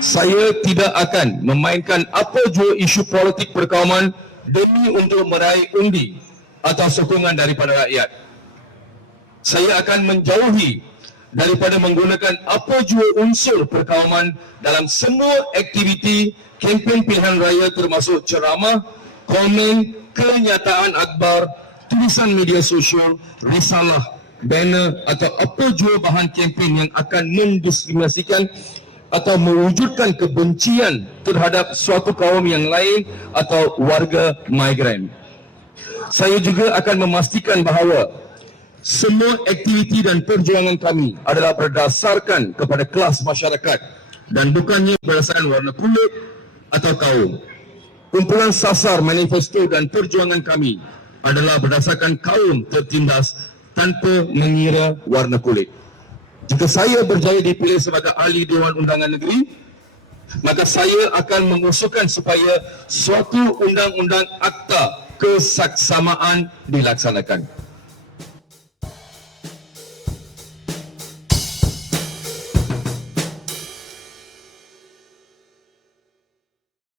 Saya tidak akan memainkan apa jua isu politik perkauman demi untuk meraih undi atau sokongan daripada rakyat. Saya akan menjauhi daripada menggunakan apa jua unsur perkauman dalam semua aktiviti kempen pilihan raya, termasuk ceramah, komen, kenyataan akhbar, tulisan media sosial, risalah, banner atau apa jua bahan kempen yang akan mendiskriminasikan atau mewujudkan kebencian terhadap suatu kaum yang lain atau warga migran. Saya juga akan memastikan bahawa semua aktiviti dan perjuangan kami adalah berdasarkan kepada kelas masyarakat dan bukannya berdasarkan warna kulit atau kaum. Kumpulan sasar manifesto dan perjuangan kami adalah berdasarkan kaum tertindas tanpa mengira warna kulit. Jika saya berjaya dipilih sebagai ahli Dewan Undangan Negeri, maka saya akan mengusulkan supaya suatu undang-undang akta kesaksamaan dilaksanakan.